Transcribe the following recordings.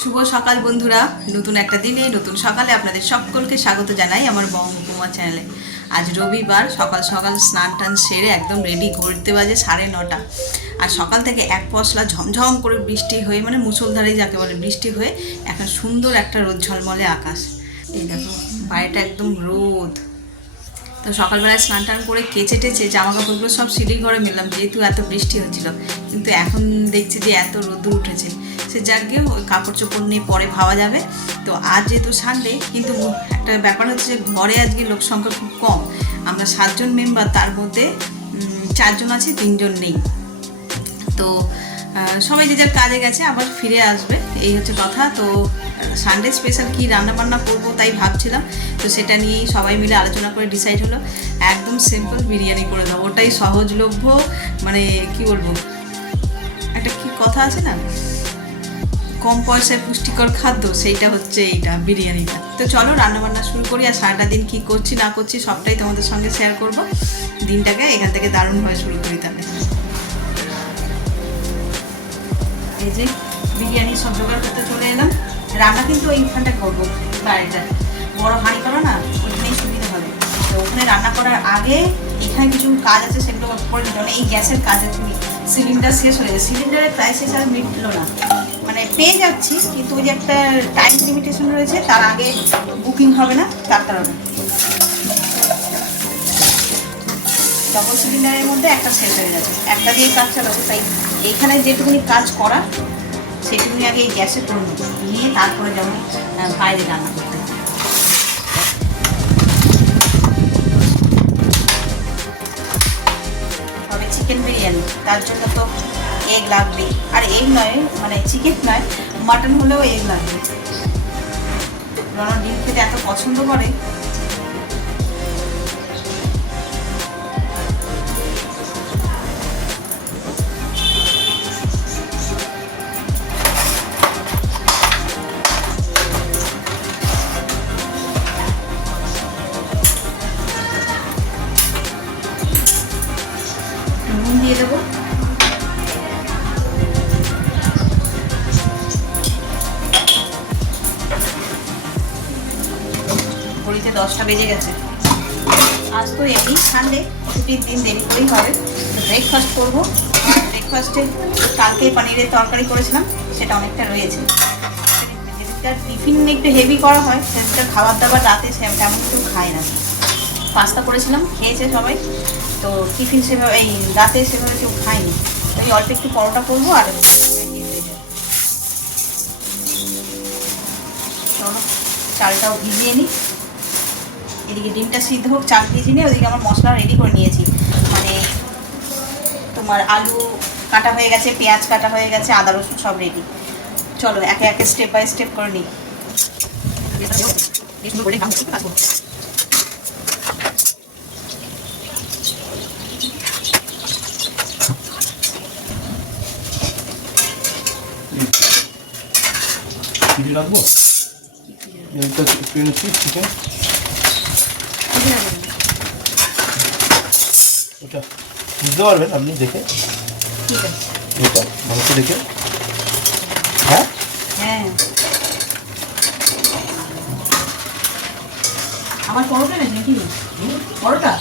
শুভ সকাল বন্ধুরা, নতুন একটা দিনে নতুন সকালে আপনাদের সকলকে স্বাগত জানাই আমার বঙ্গকুমা চ্যানেলে। আজ রবিবার, সকাল সকাল স্নান টান সেরে একদম রেডি, ঘুরতে বাজে 9:30। আর সকাল থেকে এক পশলা ঝমঝম করে বৃষ্টি হয়ে, মানে মুষলধারে যাকে বলে বৃষ্টি হয়ে, এখন সুন্দর একটা রোদ ঝলমলে আকাশ। এই দেখো বাইরেটা একদম রোদ। তো সকালবেলায় স্নান টান করে কেচে টেচে জামা কাপড়গুলো সব সিঁড়ি ঘরে মিললাম, যেহেতু এত বৃষ্টি হচ্ছিল। কিন্তু এখন দেখছি যে এত রোদ্দুর উঠেছে, সে যাকে ওই কাপড় চোপড় নিয়ে পরে ভাবা যাবে। তো আজ যেহেতু সানডে, কিন্তু একটা ব্যাপার হচ্ছে যে ঘরে আজকে লোক সংখ্যা খুব কম। আমরা 7 জন মেম্বার, তার মধ্যে 4 জন আছি, 3 জন নেই। তো সবাই যে যার কাজে গেছে, আবার ফিরে আসবে, এই হচ্ছে কথা। তো সানডে স্পেশাল কী রান্নাবান্না করবো তাই ভাবছিলাম। তো সেটা নিয়েই সবাই মিলে আলোচনা করে ডিসাইড হলো একদম সিম্পল বিরিয়ানি করে দেবো। ওটাই সহজলভ্য, মানে কি বলবো, একটা কি কথা আছে না, কম পয়সায় পুষ্টিকর খাদ্য, সেইটা হচ্ছে এইটা, বিরিয়ানিটা। তো চলো রান্নাবান্না শুরু করি। আর সারাটা দিন কী করছি না করছি সবটাই তোমাদের সঙ্গে শেয়ার করব। দিনটাকে এখান থেকে দারুণভাবে শুরু করি তাহলে। এই যে বিরিয়ানি সব জোগাড় করতে চলে এলাম। রান্না কিন্তু ওইখানটা করবো, বাড়িটা বড় হাঁড়ি করা না, ওইখানেই সুবিধা হবে। তো ওখানে রান্না করার আগে এখানে কিছু কাজ আছে, সেগুলো করে নিতে হবে। এই গ্যাসের কাজে তুমি সিলিন্ডার শেষ হয়ে গেছে, সিলিন্ডারের ক্রাইসিস আর মিটল না, মানে পেয়ে যাচ্ছি, কিন্তু ওই যে একটা টাইম লিমিটেশন রয়েছে, তার আগে বুকিং হবে না, তার কারণে ডবল সিলিন্ডারের মধ্যে একটা শেষ হয়ে গেছে, একটা দিয়ে কাজ চালাবো। তাই এইখানে যেটুকুনি কাজ করা সেটুকুনি আগে এই গ্যাসে করে নিয়ে তারপরে যেমন বাইরে রান্না করতে হবে। তবে চিকেন বিরিয়ানি, তার জন্য তো এগ লাগবে। আর এগ নয়, মানে চিকেন নয়, মাটন হলেও এগ লাগবে। রনা ডিম খেতে এত পছন্দ করে। নুন দিয়ে দেবো, ঘড়িতে 10টা বেজে গেছে। আজ তো এমনি সানডে, ছুটির দিন, দেরি করেই হবে। ব্রেকফাস্ট করবো। ব্রেকফাস্টে কালকে পানিরের তরকারি করেছিলাম, সেটা অনেকটা রয়েছে। যেটা টিফিন একটু হেভি করা হয়, সেটা খাবার দাবার রাতে তেমন কেউ খায় না। পাস্তা করেছিলাম, খেয়েছে সবাই। তো টিফিন সেভাবে, এই রাতে সেভাবে কেউ খায়নি। তো এই অল্প একটু পরোটা করবো আর চলো চালটাও ভিজিয়ে নিই। এদিকে ডিমটা সিদ্ধ হোক, চাল ভিজিয়ে নিয়ে ওদিকে আমার মশলা রেডি করে নিয়েছি। মানে তোমার আলু কাটা হয়ে গেছে, পেঁয়াজ কাটা হয়ে গেছে, আদা রসুন সব রেডি। চলো একে একে স্টেপ বাই স্টেপ করে নিই। রাখবো চিকেন, ওটা বুঝতে পারবেন আপনি দেখে। ঠিক আছে, এটা মাংস দেখে। হ্যাঁ হ্যাঁ, আমার পরোটা নেই নাকি? পরোটা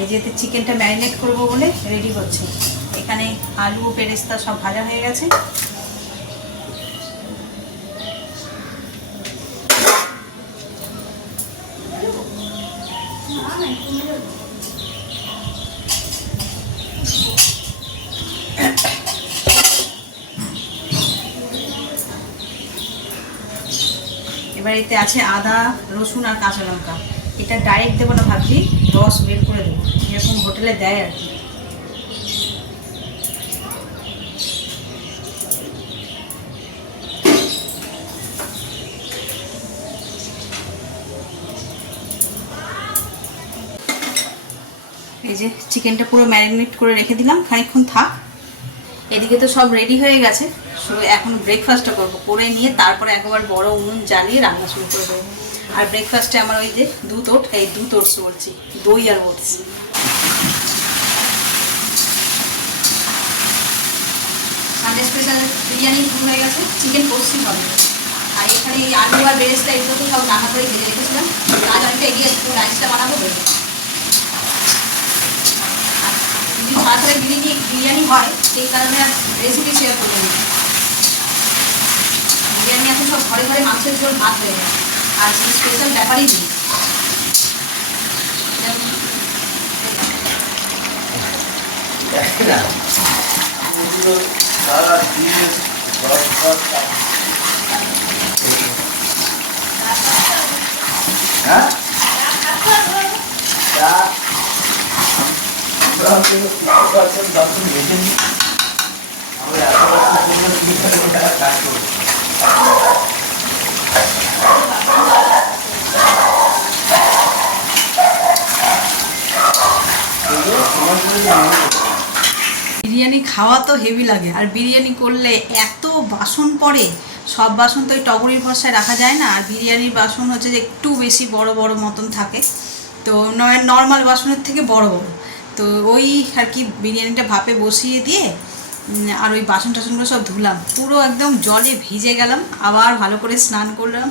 এই যে চিকেনটা ম্যারিনেট করবো বলে রেডি হচ্ছে। এখানে আলু পেরেস্তা সব ভাজা হয়ে গেছে। এবার এতে আছে আদা রসুন আর কাঁচা লঙ্কা। এটা ডাইরেক্ট দেবো না, ভাবছি রস বের করে দেবো, যেরকম হোটেলে দেয় আর কি। এই যে চিকেনটা পুরো ম্যারিনেট করে রেখে দিলাম, খানিকক্ষণ থাক। এদিকে তো সব রেডি হয়ে গেছে, শুরু এখন ব্রেকফাস্টটা করবো, করে নিয়ে তারপরে একবার বড় উনুন জ্বালিয়ে রান্না শুরু করে দেবো। আর ব্রেকফাস্টে আমার ওই যে দুধ ওটস বলছি, দই আর ওটস। সানডে স্পেশাল বিরিয়ানি শুরু হয়ে গেছে, চিকেন কষি হবে। আর এখানে এই আলু আর বেরেস্তা এগুলো তো সব রান্না করে ভেজে রেখেছিলাম, কাজ অনেকটা এগিয়ে রাইসটা বানাবো হয়ে যাবে। আর যদি তাড়াতাড়ি বিরিয়ানি হয় সেই কারণে আর রেসিপি শেয়ার করে নিই। বিরিয়ানি এখন সব ঘরে ঘরে মাংসের ঝোল ভাত হয়ে যায়, আর সেই স্পেশাল ব্যাপারই নেই। বিরিয়ানি খাওয়া তো হেভি লাগে, আর বিরিয়ানি করলে এত বাসন পড়ে, সব বাসন তো ওই টগরির ভরসায় রাখা যায় না। আর বিরিয়ানির বাসন হচ্ছে যে একটু বেশি বড় বড় মতন থাকে, তো নর্মাল বাসনের থেকে বড় বড়। তো ওই আর কি বিরিয়ানিটা ভাপে বসিয়ে দিয়ে আর ওই বাসন টাসনগুলো সব ধুলাম, পুরো একদম জলে ভিজে গেলাম, আবার ভালো করে স্নান করলাম,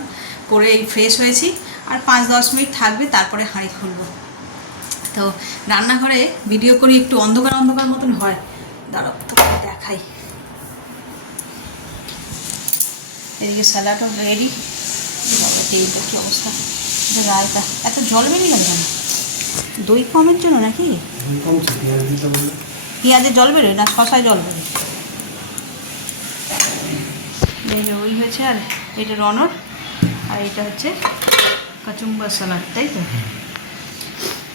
করে ফ্রেশ হয়েছি। আর 5-10 মিনিট থাকবে, তারপরে হাঁড়ি খুলবো। তো রান্নাঘরে ভিডিও করি, একটু অন্ধকার অন্ধকার মতন হয়, দাঁড়াও তো দেখাই। এদিকে স্যালাডও রেডি। তেলটা কী অবস্থা, রায়তা এত জল বেরিয়ে গেল কেন? দই কমের জন্য নাকি? পেঁয়াজের জল বেরোয় না, শশায় জল বেরোয়? ওই হয়েছে। আর এটা রনর, আর এটা হচ্ছে কাচুম্বার স্যালাড, তাই তো?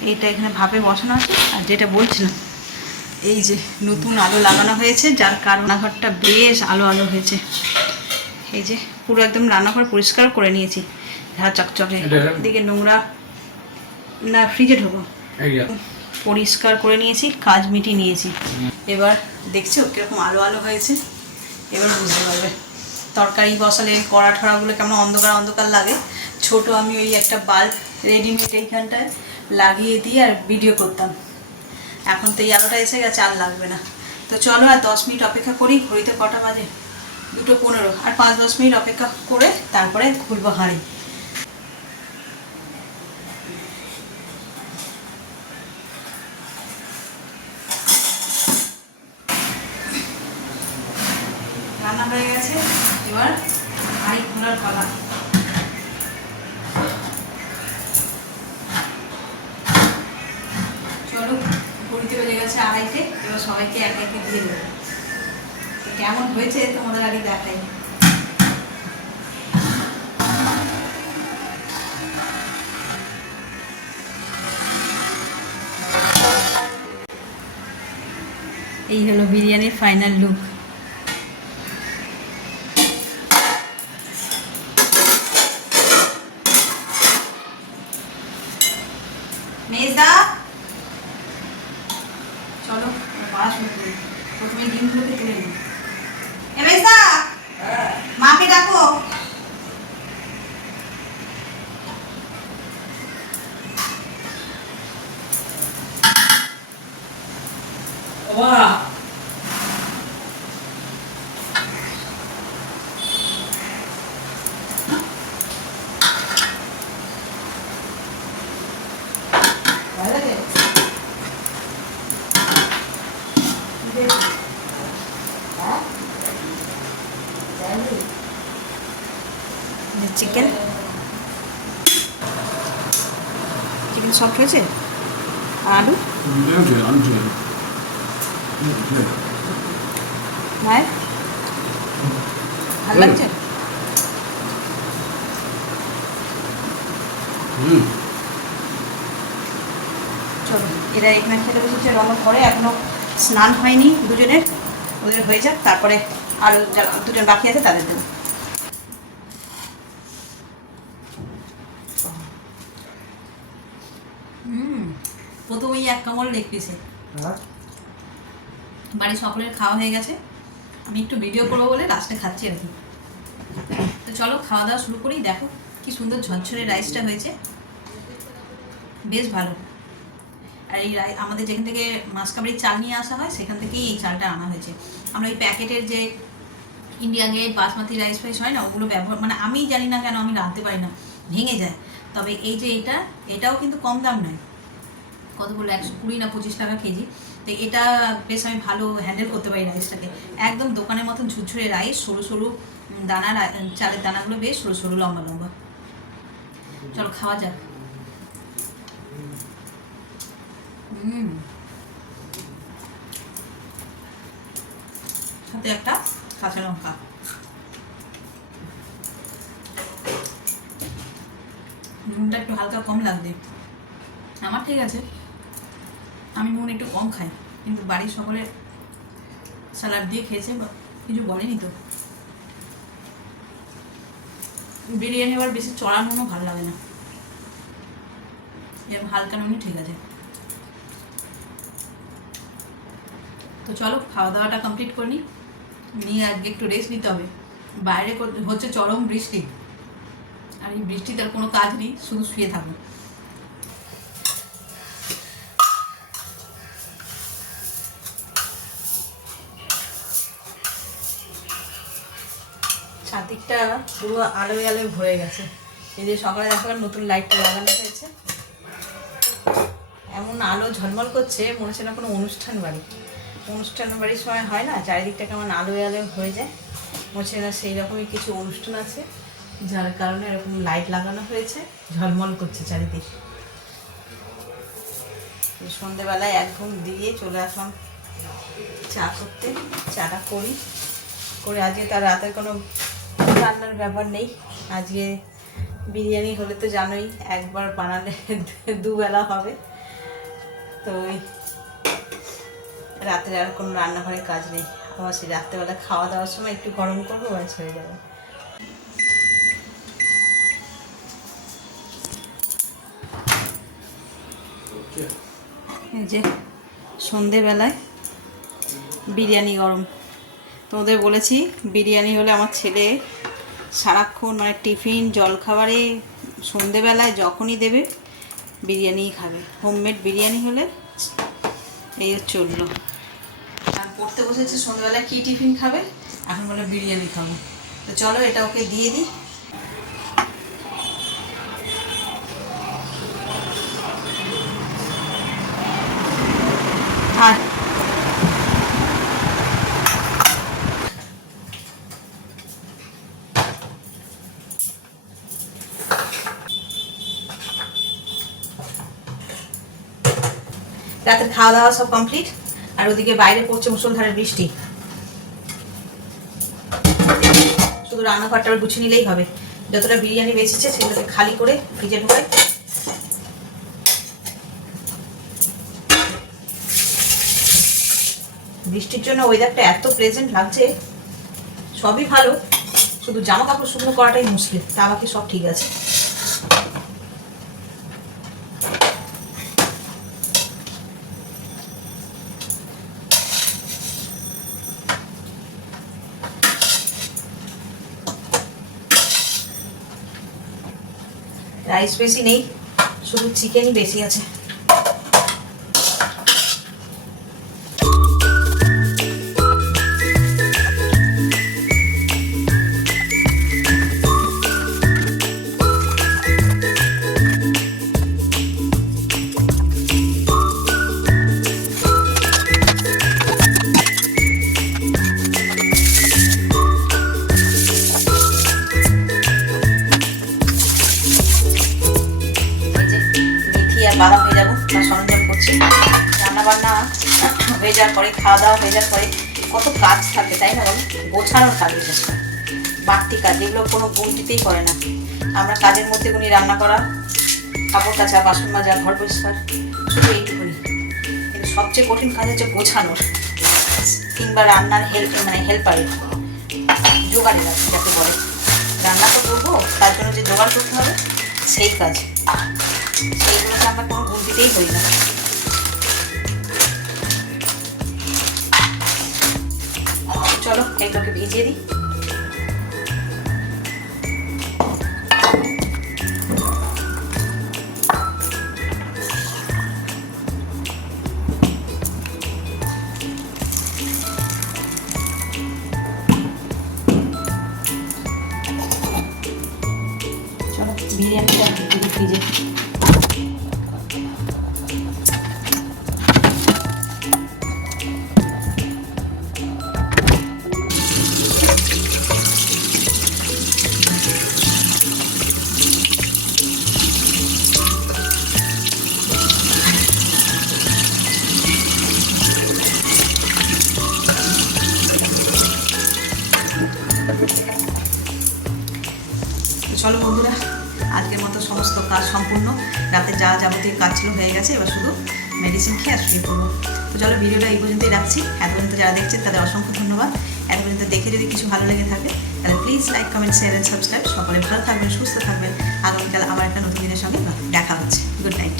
এইটা এখানে ভাপে বসানো আছে। আর যেটা বলছিলাম, এই যে নতুন আলো লাগানো হয়েছে, যার কারণ রান্নাঘরটা বেশ আলো আলো হয়েছে। এই যে পুরো একদম রান্নাঘর পরিষ্কার করে নিয়েছি, ঝাঁ চকচকে। দিকে নোংরা না, ফ্রিজে ঢোকো। পরিষ্কার করে নিয়েছি, কাজ মিটিয়ে নিয়েছি। এবার দেখছো কীরকম আলো আলো হয়েছে, এবার বুঝতে পারবে। তরকারি বসালে কড়া ঠড়াগুলো কেমন অন্ধকার অন্ধকার লাগে। ছোট আমি ওই একটা বাল্ব রেডিমেড এইখানটায় লাগিয়ে দিয়ে আর ভিডিও করতাম, এখন তো এই আলোটা এসে গেছে, আর লাগবে না। তো চলো আর 10 মিনিট অপেক্ষা করি। ঘড়িতে কটা বাজে? 2:15। আর 5-10 মিনিট অপেক্ষা করে তারপরে খুলবো হাঁড়ি। রান্না হয়ে গেছে, এবার হাঁড়ি খোলার পালা। চলো, ঘড়িতে বেজে গেছে 2:30। এবার সবাইকে একে একে দিয়ে দেবো। কেমন হয়েছে তোমাদের আগে দেখাই। এই হলো বিরিয়ানির ফাইনাল লুক। মেজদা, চলো পড়া শুরু করি। প্রথমে ডিমগুলোকে তুলে নিই। মেজদা, মাকে ডাকো। চিকেন সফট হয়েছে। আলু ভাই ভালো লাগছে। চলো, এরা এখানে খেতে বসেছে রঙের পরে, এখনো স্নান হয়নি দুজনের, ওদের হয়ে যাক, তারপরে আরও দুজন বাকি আছে তাদের দেবো। প্রথমেই 1 কামড় লেগ পিসে। বাড়ির সকলের খাওয়া হয়ে গেছে, আমি একটু ভিডিও করবো বলে লাস্টে খাচ্ছি আর কি। তো চলো খাওয়া দাওয়া শুরু করি। দেখো কি সুন্দর ঝরঝরে রাইসটা হয়েছে, বেশ ভালো। আর এই আমাদের যেখান থেকে মাসকাবাড়ির চাল নিয়ে আসা হয় সেখান থেকেই এই চালটা আনা হয়েছে। আমরা এই প্যাকেটের যে ইন্ডিয়া গেট বাসমতি রাইস ফাইস হয় না, ওগুলো ব্যবহার মানে আমি জানি না কেন আমি রাঁধতে পারি না, ভেঙে যায়। তবে এই যে এটাও কিন্তু কম দাম নয়, কত বললো 120 না 25 টাকা কেজি। তো এটা বেশ আমি ভালো হ্যান্ডেল করতে পারি রাইসটাকে। একদম দোকানের মতন ঝুরঝুরে রাইস, সরু সরু দানা, চালের দানাগুলো বেশ সরু সরু লম্বা লম্বা। চলো খাওয়া যাক। সাথে একটা কাঁচা লঙ্কা। নুনটা একটু হালকা কম লাগবে আমার, ঠিক আছে আমি নুন একটু কম খাই, কিন্তু বাড়ির সকলে স্যালাড দিয়ে খেয়েছে, কিছু বলেনি তো। বিরিয়ানি আবার বেশি চড়া নুনও ভালো লাগে না, এরকম হালকা নুনই ঠিক আছে। তো চলো খাওয়া দাওয়াটা কমপ্লিট করে নিয়ে আজকে একটু রেস্ট নিতে হবে। বাইরে হচ্ছে চরম বৃষ্টি, আর এই বৃষ্টিতে আর কোনো কাজ নেই, শুধু শুয়ে থাকবো। চারদিকটা পুরো আলোয় আলোয় ভরে গেছে। এই যে সকালে দেখাবার নতুন লাইটটা লাগানো হয়েছে, এমন আলো ঝলমল করছে মনে হচ্ছে না কোনো অনুষ্ঠান বাড়ির সময় হয় না, চারিদিকটা কেমন আলোয় আলোয় হয়ে যায়, মনে হচ্ছে না সেই রকমই কিছু অনুষ্ঠান আছে, যার কারণে এরকম লাইট লাগানো হয়েছে, ঝলমল করছে চারিদিক। সন্ধেবেলায় এক ঘুম দিয়ে চলে আসলাম চা করতে। চাটা করে আজকে তার রাতের কোনো রান্নার ব্যাপার নেই। আজকে বিরিয়ানি হলে তো জানোই একবার বানালে দুবেলা হবে, তো ওই রাতে আর কোনো রান্নাঘরে কাজ নেই। আবার সেই রাত্রেবেলা খাওয়া দাওয়ার সময় একটু গরম করবো, ব্যাস হয়ে যাবে। এই যে সন্ধেবেলায় বিরিয়ানি গরম। তোমাদের বলেছি বিরিয়ানি হলে আমার ছেলে সারাক্ষণ মানে টিফিন জলখাবারে সন্ধেবেলায় যখনই দেবে বিরিয়ানিই খাবে। হোমমেড বিরিয়ানি হলে এই চললো। আর পড়তে বসেছে, সন্ধ্যাবেলায় কী টিফিন খাবে, এখন বলে বিরিয়ানি খাবো। তো চলো এটা ওকে দিয়ে দিই। আর রাতের খাওয়া দাওয়া সব কমপ্লিট, আর ওদিকে বাইরে পড়ছে মুষলধারে বৃষ্টি। শুধু রান্নাঘরটা গুছিয়ে নিলেই হবে। যতটা বিরিয়ানি বেঁচেছে সেগুলোকে খালি করে ফ্রিজে ঢোকাই। বৃষ্টির জন্য ওয়েদারটা এত প্লেজেন্ট লাগছে, সবই ভালো, শুধু জামা কাপড় শুকনো করাটাই মুশকিল, তা বাকি সব ঠিক আছে। রাইস বেশি নেই, শুধু চিকেনই বেশি আছে। বাদাম হয়ে যাবো তার সরঞ্জাম করছি। রান্নাবান্না হয়ে যাওয়ার পরে, খাওয়া দাওয়া হয়ে যাওয়ার পরে কত কাজ থাকে তাই না বলো, গোছানোর কাজ, বিশেষ করে বাড়তি কাজ, এগুলো কোনো গুনতিতেই করে না। আমরা কাজের মধ্যে গুনি রান্না করা, কাপড় কাচা, বাসন মাজা, ঘর পরিষ্কার, শুধু এইটুকুনি। কিন্তু সবচেয়ে কঠিন কাজ হচ্ছে গোছানোর, কিংবা রান্নার হেল্পারের জোগাড়ের, যাকে বলে। রান্না তো করবো, তার জন্য যে জোগাড় করতে হবে সেই কাজ, সেইগুলোকে আমরা কোনো গুনতিতেই হই না। চলো এগুলোকে ভিজিয়ে দিই। চলো বিরিয়ানিটা একটু ভিজে চলো বন্ধুরা, আজকের মতো সমস্ত কাজ সম্পূর্ণ, রাতে যা যাবতীয় কাজ ছিল হয়ে গেছে, এবার শুধু মেডিসিন খেয়ে আর শুয়ে পড়বো। তো চলো ভিডিওটা এই পর্যন্তই রাখছি। এত পর্যন্ত যারা দেখছেন তাদের অসংখ্য ধন্যবাদ। এত পর্যন্ত দেখে যদি কিছু ভালো লেগে থাকে তাহলে please like, comment, share and subscribe. সকলে ভালো থাকবেন, সুস্থ থাকবেন। আগামীকাল আবার একটা নতুন দিনের সঙ্গে দেখা হচ্ছে। Good night.